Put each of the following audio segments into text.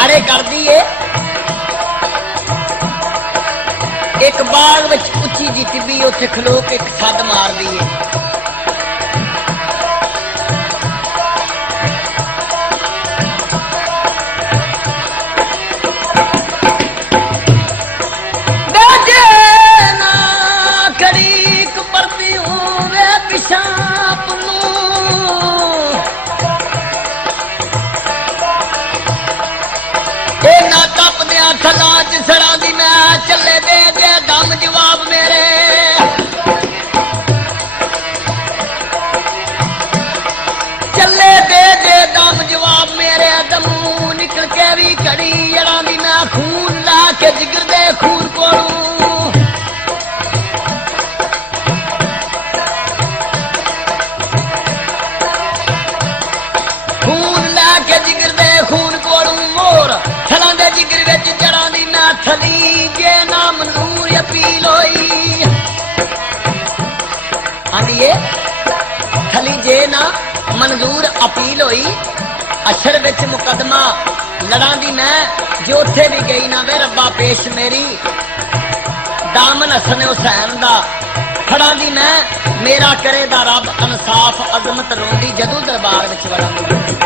आड़े कर दिए एक बाग विच उच्ची जी टिब्बी उत्थे खलो के एक सद मार दी है। सड़ा दी मैं चले दे दे दम जवाब मेरे चले दे दे दम जवाब मेरे दमू निकल के भी कड़ी जड़ा दी मैं खून ला के जिगर दे खून कोड़ू खून ला के जिगर दे खून कोड़ू मोर थला दे जिगर विच जड़ा थली जे ना मंजूर अपील होई आंदिए थली जे ना मंजूर अपील होई अशर विच मुकदमा लड़ा दी मैं जो उथे भी गई ना वे रब्बा पेश मेरी दामन हसन हुसैन दा फड़ा दी मैं मेरा करे दा रब इंसाफ अजमत रोंदी जदू दरबार विच वड़ांदी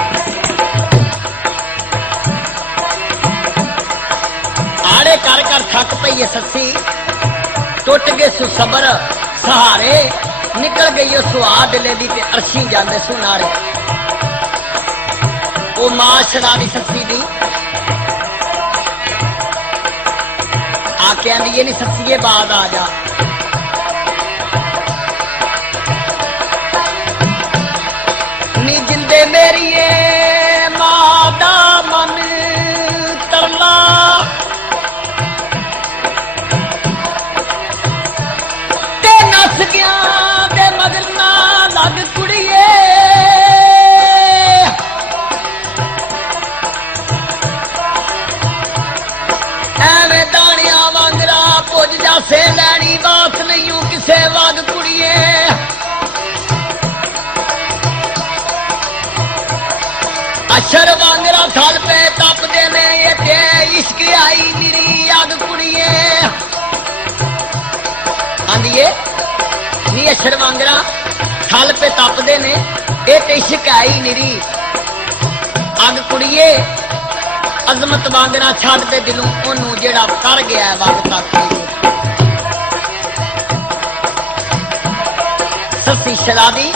कर कर थक पई है सस्सी टुट गए सुसबर सहारे निकल गई सुहा दिले दी ते अर्शी जांदे सुनारे ओ माशरा दी सस्सी दी आके आंदी ये नहीं सस्सीए बाद आ जा नी जिंदे मेरी मादा मन तरला दे मगर ना लग कुड़िए एवें दानिया वांगरा पुज जासे लैनी बात नहीं किसे वग कुड़िए अशर वांगरा थल पे तपदे ने ये इश्क आई निरी अग कुड़िए आंदिए नी अशर वांगरा थल पे तपदे ने ये ते इश्क आई निरी अग कुड़िए अजमत वांगरा छड़ दे दिलों ओनू जेड़ा कर गया है वक्त तक सस्सी शराबी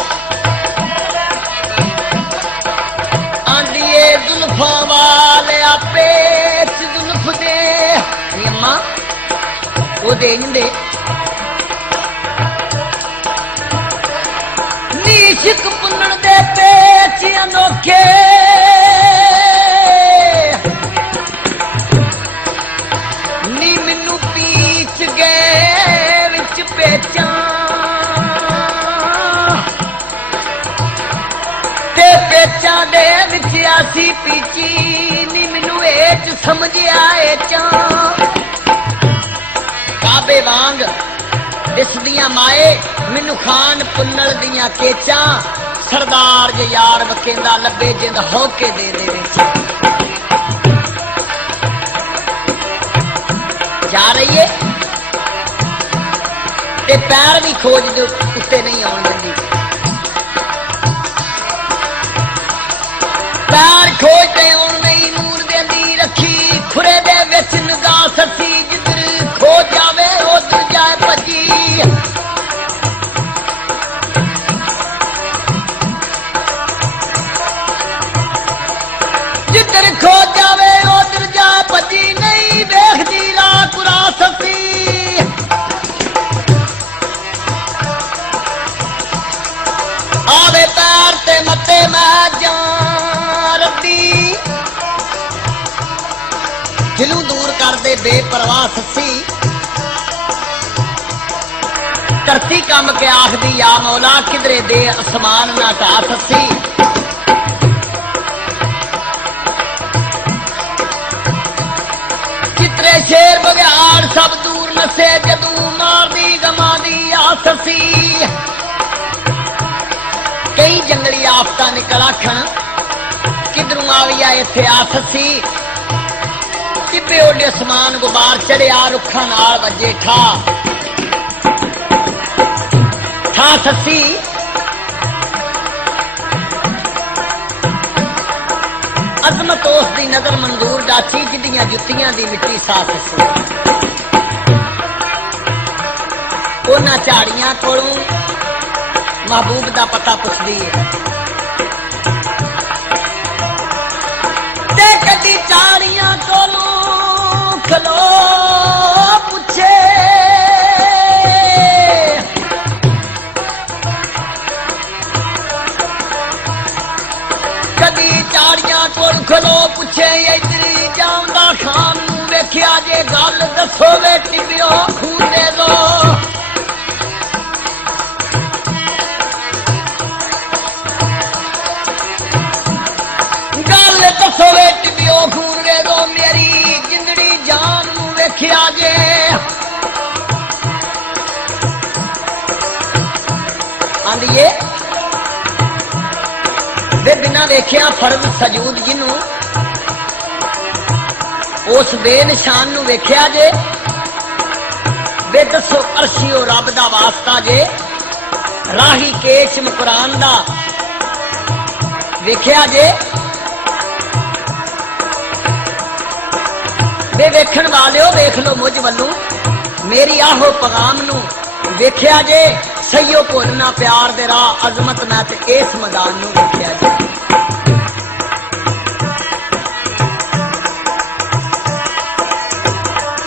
आंदिए जुल्फा वाले आपे जुल्फ दे अम्मा वो दे दे इश्क पुनन दे पेच अनोखे नी मैनू पीछ गए विच पेचां ते पेचां दे विच आसी पीची नी मैनू एच समझिया एचां काबे वांग दिसदियां माए मैनू खान पुन्नल दियां केचा सरदार जे यार वकेंदा लबे जिंद होके दे दे जा रही है ते पैर भी खोज दे उत्ते नहीं आउण दिंदी पैर खोज ते आउण नहीं नूर देंदी रखी खुरे दे विच निगाह ससी जिधर खो जावे उधर जाए भजी जिधर खो जावे उधर जा भजी नहीं देखदी रात ससी आवे पैर ते मते मैं जा रब्बी दिलों दूर कर दे बेपरवाह ससी धरती कम के आखदी या मौला किधरे दे आसमान ना ढा ससी कितरे शेर बघियाड़ सब दूर नसे जदू मार दी गमा दी आ ससी कई जंगली आफता निकल आखन किधरों आवी आ इत्थे आ ससी ਟਿੱਬੇ ਉਹਨੇ ਅਸਮਾਨ ਗੁਬਾਰ ਚੜਿਆ ਰੁੱਖਾਂ ਨਾਲ ਵੱਜੇ ਠਾ ਸੱਸੀ ਅਜ਼ਮਤ ਉਸ ਦੀ ਨਜ਼ਰ ਮੰਜ਼ੂਰ ਦਾ ਚੀਕਦੀਆਂ ਜੁੱਤੀਆਂ ਦੀ ਮਿੱਟੀ ਸਾਥ ਸੀ ਉਹਨਾਂ ਝਾੜੀਆਂ ਕੋਲੋਂ महबूब का पता पुछदी है ते कदी झाड़ियां कोलों खलो पुछे कदी झाड़ियां कोल खलो पुछे इधरी जाऊंदा खान नूं वेखिया जे गल दसो वे टिबियो खून दे दो दसो वे टिबियो खून दे दो मेरी जिंदड़ी जान नूं वेखिया जे आंदिए वे बिना वेखिया फर्ज सजूद जिन्नू उस बेनिशान नूं वेखिया जे वे दसो अर्शियो रब दा वास्ता जे राही केशम कुरान दा वेखिया जे वे वेखण वालिओ वेख लो मुझ वल्लों मेरी आहो पैगाम नूं वेखिया जे सईओ भुलना प्यार दे राह अजमत मैं ते इस मैदान नूं वेखिया जे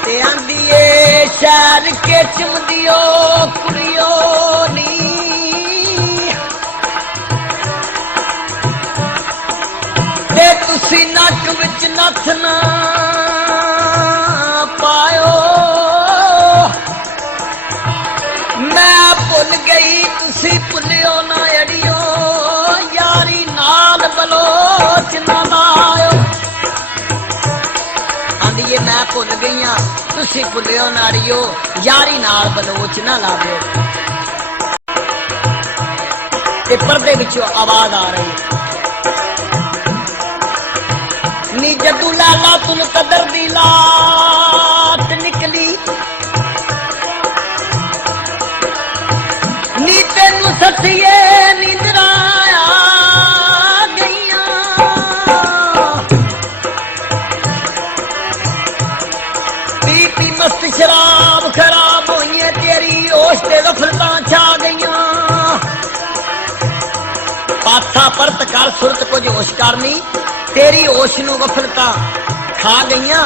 ते आंदी ए शहर के चमदियो कुड़ियो नी ते तुसी नक विच नथना मैं भुल गई तुसी भुलियो ना अड़ियो यारी नाल बलोच ना लायो आंदिए मैं भुल गई हाँ तुसी भुलियो ना अड़ियो यारी नाल बलोच ना लायो ते पर्दे विचों आवाज आ रही नी जदू लाला तुल कदर दी लाट निकली नी तेनू सथिए नींदरा आ गईयां पी पी मस्त शराब खराब होइए तेरी होश ते गफलतां छा गईयां पासा परत कर सुरत कुछ होश करनी तेरी होश नूं गफलतां खा गईयां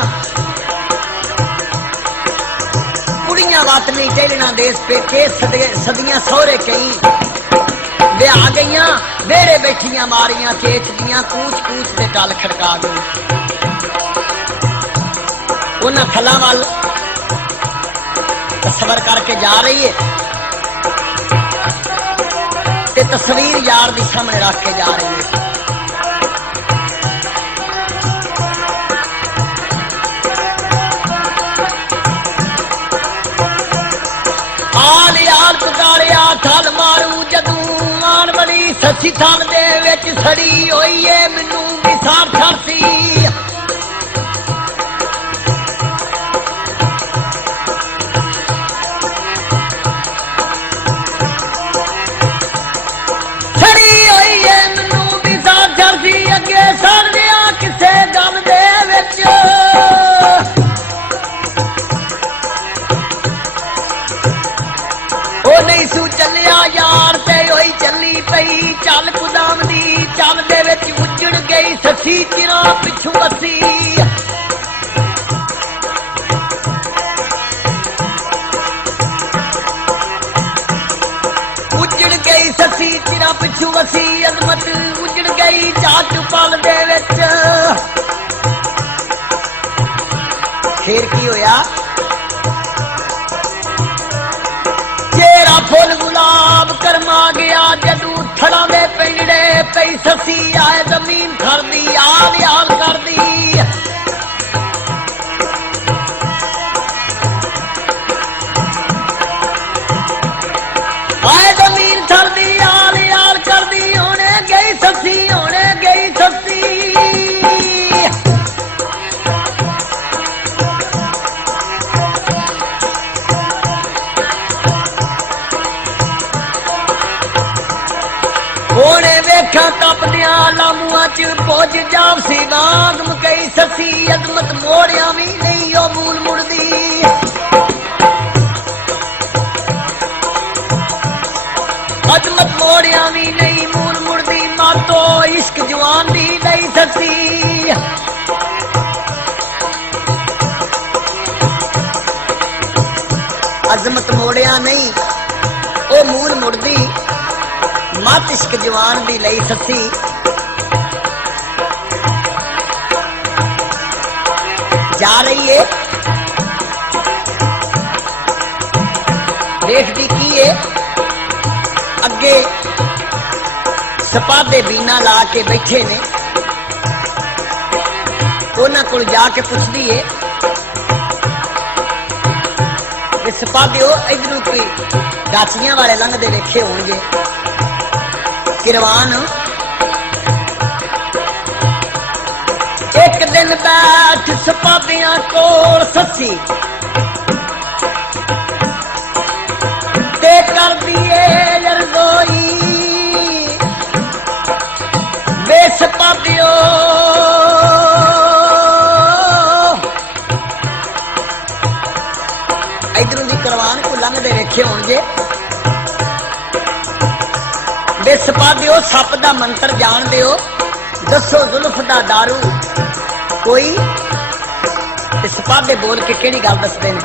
कुड़ियां वत नहीं टेलना देश पे के सदियां सोहरे कई वे आ गईयां वेड़े बैठियां मारियां केच दियां कूच कूच ते गल खड़का गई उन्हां फलां वल तस्वर करके जा रही है ते तस्वीर यार दी सामने रख के जा रही है थल मारू जदू आन वाली ससी थल दे विच सड़ी होई है मैनू भी साफ छड़सी सड़ी होई है मैनू भी साफ छड़सी अगे सड़ गया किसे गल दे विच नहीं सू चलिया यार ते होई चली पई चल कुदाम दी चल दे विच उजड़ गई ससी चिरा पिछू असी उजड़ गई ससी चिरा पिछू असी अजमत उजड़ गई चाट पल दे विच फिर की होया तेरा फुल गुलाब करमा गया जदू थड़ा दे पिंजड़े पई ससी आए जमीन थर दी आल याल कर दी आए जमीन थर दी आल याल कर दी होने गई ससी होने गई ससी ਪਹੁੰਚ ਜਾਵਸੀ ਵਾਂਗ ਮਕਈ ਸੱਸੀ ਅਜ਼ਮਤ ਮੋੜਿਆ ਵੀ ਨਹੀਂ ਉਹ ਮੂਲ ਮੁੜਦੀ ਅਜ਼ਮਤ ਮੋੜਿਆ ਵੀ ਨਹੀਂ ਮੂਲ ਮੁੜਦੀ ਮਾਤੋ ਇਸ਼ਕ ਜਵਾਨ ਦੀ ਨਹੀਂ ਸੱਸੀ ਅਜ਼ਮਤ ਮੋੜਿਆ ਨਹੀਂ ਉਹ ਮੂਲ ਮੁੜਦੀ ਮਤ ਇਸ਼ਕ ਜਵਾਨ ਦੀ ਲਈ ਸੱਸੀ ਜਾ ਰਹੀ ਏ ਦੇਖਦੀ ਕੀ ਏ ਅੱਗੇ ਸਪਾਦੇ ਬੀਨਾ ਲਾ ਕੇ ਬੈਠੇ ਨੇ ਉਹਨਾਂ ਕੋਲ ਜਾ ਕੇ ਪੁੱਛਦੀ ਏ ਕਿ ਸਪਾਦਿਓ ਇਧਰੋਂ ਕੋਈ ਗਾਛੀਆਂ ਵਾਲੇ ਲੰਘਦੇ ਵੇਖੇ ਹੋਣਗੇ ਕਿਰਵਾਨ ਇੱਕ ਦਿਨ ਬੈਠ ਸਪਾਦਿਆਂ ਕੋਲ ਸੱਸੀ ਤੇ ਕਰਦੀ ਏ ਲਰਜ਼ੋਈ ਵੇ ਸਪਾਦਿਓ ਇਧਰੋਂ ਦੀ ਕਰਵਾਨ ਕੋ ਲੰਘਦੇ ਵੇਖੇ ਹੋਣਗੇ ਵੇ ਸਪਾਦਿਓ ਸੱਪ ਦਾ ਮੰਤਰ ਜਾਣਦੇ ਹੋ ਦੱਸੋ ਜ਼ੁਲਫ ਦਾ ਦਾਰੂ ਕੋਈ ਤੇ ਸਪਾਦੇ ਬੋਲ ਕੇ ਕਿਹੜੀ ਗੱਲ ਦੱਸਦੇ ਨੇ